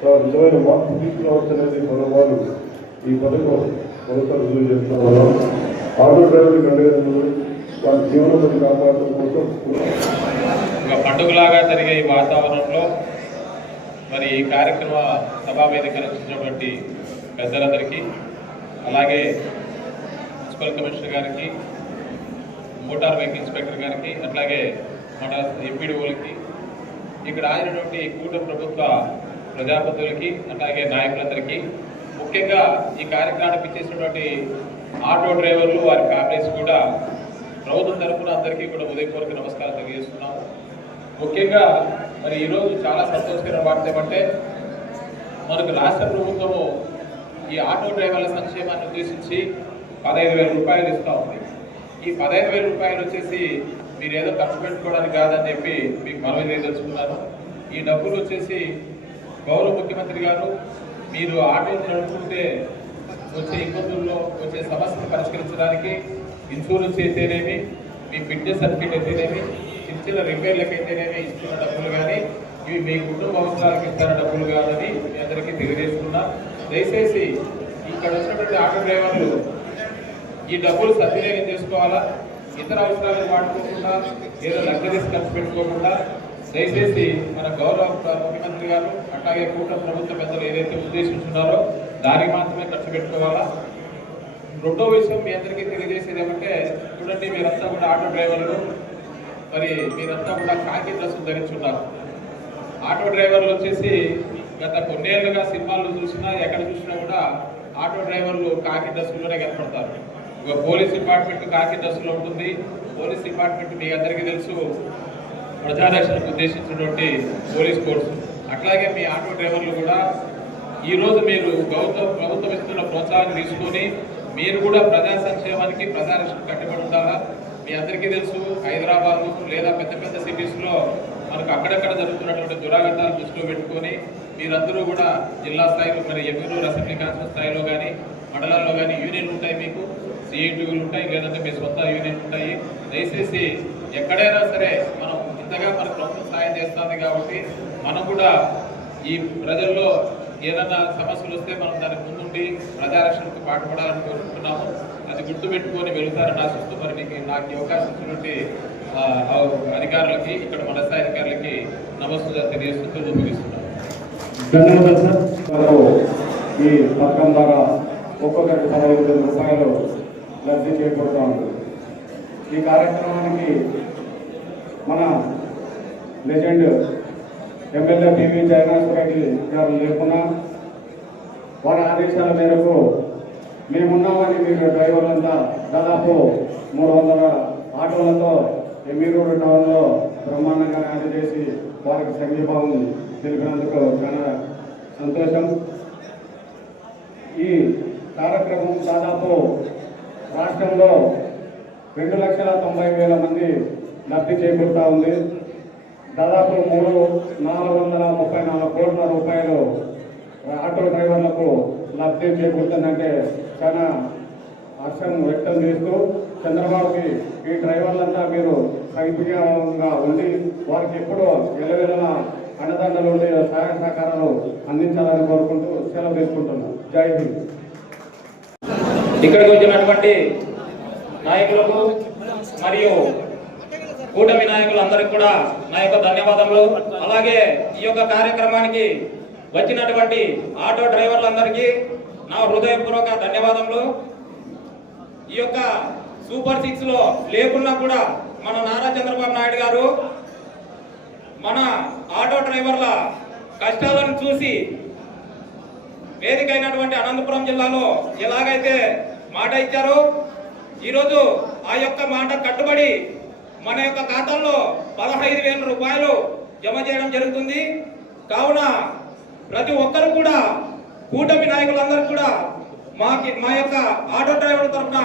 చాలా నిజమైన మార్పు తీసుకురావచ్చు అనేది మన వాళ్ళు ఈ పథకం కొనసాగు రుజువు చేస్తున్న వాళ్ళం. ఆటో డ్రైవర్లు కండక్టర్లు వారి జీవనోపాధి కాపాడటం కోసం ఒక పండుగలాగా జరిగే ఈ వాతావరణంలో మరి ఈ కార్యక్రమ సభా వేదికను ఇచ్చినటువంటి పెద్దలందరికీ, అలాగే మున్సిపల్ కమిషనర్ గారికి, మోటార్ వెహికల్ ఇన్స్పెక్టర్ గారికి, అట్లాగే మన ఎంపీడీఓలకి, ఇక్కడ ఆయనటువంటి కూటమి ప్రభుత్వ ప్రజాప్రతినిధులకి, అట్లాగే నాయకులందరికీ, ముఖ్యంగా ఈ కార్యక్రమానికి ఇచ్చేసినటువంటి ఆటో డ్రైవర్లు వారి ఫ్యామిలీస్ కూడా ప్రభుత్వం తరఫున అందరికీ కూడా ఉదయపూర్వక నమస్కారం తెలియజేస్తున్నాము. ముఖ్యంగా మరి ఈరోజు చాలా సంతోషకరమైన వార్త ఏమంటే, మనకు రాష్ట్ర ప్రభుత్వము ఈ ఆటో డ్రైవర్ల సంక్షేమాన్ని ఉద్దేశించి 15,000 రూపాయలు ఇస్తూ ఉంది. ఈ 15,000 రూపాయలు వచ్చేసి మీరు ఏదో ఖర్చు పెట్టుకోవడానికి కాదని చెప్పి మీకు మనవి తెలుసుకున్నాను. ఈ డబ్బులు వచ్చేసి గౌరవ ముఖ్యమంత్రి గారు మీరు ఆటోలు నడుపుకుంటే వచ్చే ఇబ్బందుల్లో వచ్చే సమస్యను పరిష్కరించడానికి ఇన్సూరెన్స్ అయితేనేమి, మీ ఫిట్నెస్ సర్టిఫికేట్ అయితేనేమి, చిన్న చిన్న రిపేర్లకు అయితేనేమి ఇస్తున్న డబ్బులు కానీ ఇవి మీ కుటుంబ అవసరాలకు ఇస్తున్న డబ్బులు కాదని మీ అందరికీ తెలియజేస్తున్నా. దయచేసి ఇక్కడ వచ్చినటువంటి ఆటో డ్రైవర్లు ఈ డబ్బులు సద్వినియోగం చేసుకోవాలా, ఇతర అవసరాలను వాడుకోకుండా ఏదో లగ్జరీస్ ఖర్చు పెట్టుకోకుండా దయచేసి మన గౌరవ ముఖ్యమంత్రి గారు అట్లాగే కూటమి ప్రభుత్వ పెద్దలు ఏదైతే ఉద్దేశించున్నారో దానికి మాత్రమే ఖర్చు పెట్టుకోవాలా. రెండో విషయం మీ అందరికీ తెలియజేసేది ఏమంటే, చూడండి మీరంతా కూడా ఆటో డ్రైవర్లు, మరి మీరంతా కూడా కాకి డ్రెస్సులు ధరించున్నారు. ఆటో డ్రైవర్లు వచ్చేసి గత కొన్నేళ్లుగా సినిమాల్లో చూసినా ఎక్కడ చూసినా కూడా ఆటో డ్రైవర్లు కాకి డ్రెస్సుల్లోనే కనపడతారు. ఇక పోలీస్ డిపార్ట్మెంట్ కాకి డ్రెస్సులో ఉంటుంది. పోలీస్ డిపార్ట్మెంట్ మీ అందరికీ తెలుసు ప్రజారక్షణకు ఉద్దేశించినటువంటి పోలీస్ ఫోర్స్. అట్లాగే మీ ఆటో డ్రైవర్లు కూడా ఈరోజు మీరు ప్రభుత్వం ఇస్తున్న ప్రోత్సాహం తీసుకొని మీరు కూడా ప్రజా సంక్షేమానికి ప్రజారక్షణ కట్టుబడి ఉండాలా. మీ అందరికీ తెలుసు హైదరాబాద్ లేదా పెద్ద పెద్ద సిటీస్లో మనకు అక్కడక్కడ జరుగుతున్నటువంటి దురాగతాలు దృష్టిలో పెట్టుకొని మీరందరూ కూడా జిల్లా స్థాయిలో, మరి ఎమ్మెల్యేలు అసెంబ్లీ కౌన్సిల్ స్థాయిలో కానీ మండలాల్లో కానీ యూనియన్లు ఉంటాయి, మీకు సిఐటీలు ఉంటాయి, లేదంటే మీ సొంత యూనియన్లు ఉంటాయి. దయచేసి ఎక్కడైనా సరే మనం ఇంతగా మన ప్రభుత్వం సాయం చేస్తుంది కాబట్టి మనం కూడా ఈ ప్రజల్లో ఏదన్నా సమస్యలు వస్తే మనం దానికి ముందుండి ప్రజారక్షణకు పాటుపడాలని కోరుకుంటున్నాము. అది గుర్తుపెట్టుకొని వెళుతారని ఆశిస్తూ మరి నాకు అవకాశం ఇచ్చినటువంటి అధికారులకి, ఇక్కడ మన స్థాయి అధికారులకి నమస్కారం తెలియజేస్తూ ముగిస్తున్నాను. ధన్యవాదాలు సార్. ఈ పథకం ద్వారా ఒక్కొక్కరికి 15,000 రూపాయలు లబ్ధి చేకూరుతూ ఉంటుంది. ఈ కార్యక్రమానికి మన లెజెండ్ ఎమ్మెల్యే పివి జయనాథరెడ్డి గారు లేకున్నా వారి ఆదేశాల మేరకు మేమున్నామని మీరు డ్రైవర్లంతా దాదాపు 300 ఆటోలతో ఎమ్మిగూడు టౌన్లో బ్రహ్మాండంగా అందజేసి వారికి సంఘీభావం తెలిపినందుకు చాలా సంతోషం. ఈ కార్యక్రమం దాదాపు రాష్ట్రంలో 2,90,000 మంది లబ్ధి చేకూరుతూ ఉంది. దాదాపు 434 కోట్ల రూపాయలు ఆటో డ్రైవర్లకు లబ్ధి చేకూరుతుందంటే చాలా హర్షం వ్యక్తం చేస్తూ చంద్రబాబుకి ఈ డ్రైవర్లంతా మీరు సైనికంగా ఉండి వారికి ఎప్పుడూ ఎల్లవెల్లలా అండదండలు ఉండి సహాయ సహకారాలు అందించాలని కోరుకుంటూ సెలవు తీసుకుంటున్నాను. జై హింద్. ఇక్కడికి వచ్చినటువంటి నాయకులకు మరియు కూటమి నాయకులందరికీ కూడా నా యొక్క ధన్యవాదములు. అలాగే ఈ యొక్క కార్యక్రమానికి వచ్చినటువంటి ఆటో డ్రైవర్లందరికీ నా హృదయపూర్వక ధన్యవాదములు. ఈ యొక్క సూపర్ 6 లో లేకున్నా కూడా మన నారా చంద్రబాబు నాయుడు గారు మన ఆటో డ్రైవర్ల కష్టాలను చూసి వేదికైనటువంటి అనంతపురం జిల్లాలో ఎలాగైతే మాట ఇచ్చారో ఈరోజు ఆ యొక్క మాట కట్టుబడి మన యొక్క ఖాతాల్లో 15,000 రూపాయలు జమ చేయడం జరుగుతుంది. కావున ప్రతి ఒక్కరు కూడా కూటమి నాయకులందరూ కూడా మా యొక్క ఆటో డ్రైవర్ తరఫున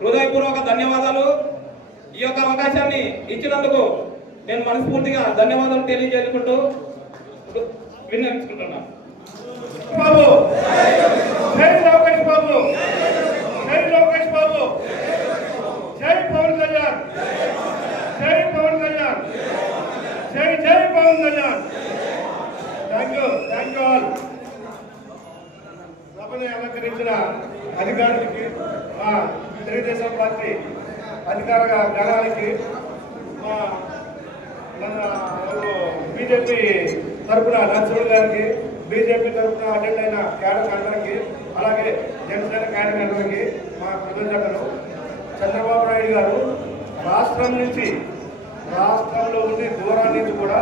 హృదయపూర్వక ధన్యవాదాలు. ఈ యొక్క అవకాశాన్ని ఇచ్చినందుకు నేను మనస్ఫూర్తిగా ధన్యవాదాలు తెలియజేసుకుంటూ విన్నవించుకుంటున్నాను. బాబు జై లోకేష్ బాబు, జై లోకేష్ బాబు, జై పవన్ కళ్యాణ్, జై పవన్ కళ్యాణ్, జై జై Pawan Kalyan. Thank you. Thank you all. సభని అలంకరించిన అధికారులకి, మా తెలుగుదేశం పార్టీ అధికార గణానికి, మన బీజేపీ తరఫున నరసింహులు గారికి, బీజేపీ తరఫున అటెండ్ అయిన క్యాడర్ అందరికి, అలాగే జనసేన క్యాడర్ అందరికి మా కృతజ్ఞతలు. చంద్రబాబు నాయుడు గారు రాష్ట్రంలో ఉండి దూరం నుంచి కూడా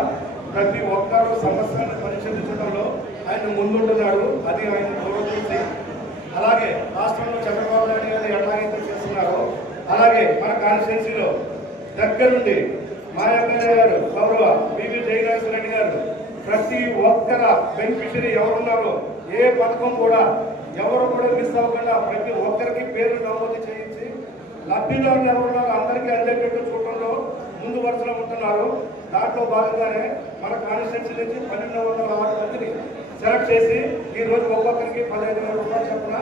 ప్రతి ఒక్కరు సమస్యలను పరిశీలించడంలో ఆయన ముందుంటున్నాడు. అది ఆయన దూరదృష్టి. అలాగే రాష్ట్రంలో చంద్రబాబు నాయుడు గారు ఎలాగైతే చేస్తున్నారో అలాగే మన కాన్స్టిట్యున్సీలో దగ్గరుండి మా ఎమ్మెల్యే గారు గౌరవ బివి జయరాజరెడ్డి గారు ప్రతి ఒక్కర బెనిఫిషరీ ఎవరున్నారో ఏ పథకం కూడా ఎవరు కూడా మిస్ అవ్వకుండా ప్రతి ఒక్కరికి పేరు నమోదు చేయించి లబ్ధిదారులు ఎవరున్నారో అందరికీ అందేటట్టు చూడడంలో ముందు వరుసలో ఉంటున్నారు. దాంట్లో భాగంగానే మన కాన్స్టిట్యున్సీ నుంచి 1206 మందిని సెలెక్ట్ చేసి ఈ రోజు ఒక్కొక్కరికి 15,000 రూపాయలు చెప్పిన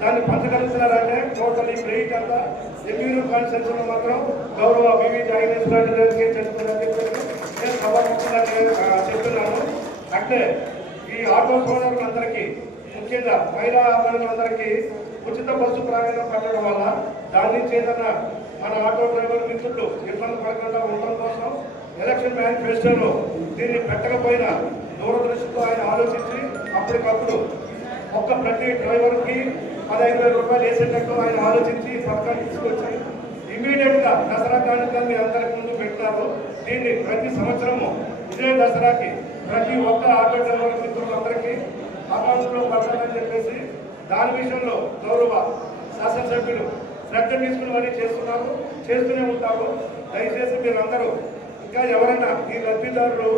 దాన్ని పంచగలుగుతున్నారంటే టోటల్ ఈ క్రెడిట్ అంతా ఎమ్యూరు కాన్స్టిట్యున్సీలో మాత్రం గౌరవ బివి జయరాజరెడ్డి గారికి చెప్తున్నారని చెప్పేసి నేను సభాముఖంగా చెప్తున్నాను. అంటే ఈ ఆటో సోదరులందరికీ, ముఖ్యంగా మహిళా అభిమానులందరికీ ఉచిత బస్సు ప్రయాణం పెట్టడం వల్ల దాని నుంచి ఏదన్నా మన ఆటో డ్రైవర్ మిత్రులు ఇబ్బంది పడకుండా ఉండడం కోసం ఎలక్షన్ మేనిఫెస్టోలో దీన్ని పెట్టకపోయినా దూరదృష్టితో ఆయన ఆలోచించి అప్పటికప్పుడు ప్రతి డ్రైవర్కి 15,000 రూపాయలు వేసేటట్టు ఆయన ఆలోచించి పథకాన్ని తీసుకొచ్చి ఇమీడియట్ గా దసరా కానుక మీ అందరికి ముందు పెట్టారు. దీన్ని ప్రతి సంవత్సరము ఇదే దసరాకి ప్రతి ఒక్క ఆటో డ్రైవర్ మిత్రులందరికీ అకౌంట్లో పడాలని చెప్పేసి దాని విషయంలో గౌరవ శాసనసభ్యులు శ్రద్ధ తీసుకుని మరీ చేస్తూనే ఉంటారు. దయచేసి మీరందరూ ఇంకా ఎవరైనా ఈ లబ్ధిదారులు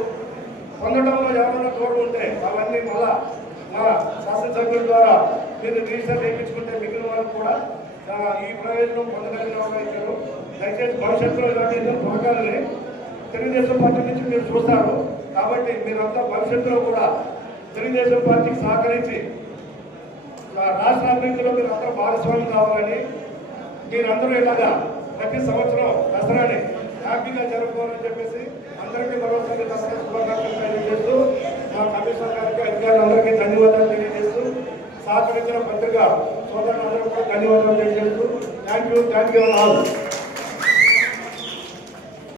పొందడంలో ఎవరైనా తోడు ఉంటే అవన్నీ మళ్ళా మా శాసనసభ్యుల ద్వారా మీరు రిజిస్టర్ చేయించుకుంటే మిగిలిన వాళ్ళు కూడా ఈ ప్రయోజనం పొందగలిగిన వాళ్ళు అవుతారు. దయచేసి భవిష్యత్తులో ఇలాంటి ఎన్నో పథకాలని తెలుగుదేశం పార్టీ నుంచి మీరు చూస్తారు. కాబట్టి మీరంతా భవిష్యత్తులో కూడా తెలుగుదేశం పార్టీకి సహకరించి రాష్ట్ర అభివృద్ధిలో మీరు అందరూ భాగస్వామ్యం కావాలని, మీరందరూ ఇలాగా ప్రతి సంవత్సరం దసరాని హ్యాపీగా జరుపుకోవాలని చెప్పేసి అందరికీ మరోసారి దసరా శుభాకాంక్షలు తెలియజేస్తూ మా కమిషనర్ గారికి, అధికారులందరికీ ధన్యవాదాలు తెలియజేస్తూ, సహకరించిన పత్రిక సోదరులందరూ కూడా ధన్యవాదాలు తెలియజేస్తూ థ్యాంక్ యూ ఆల్.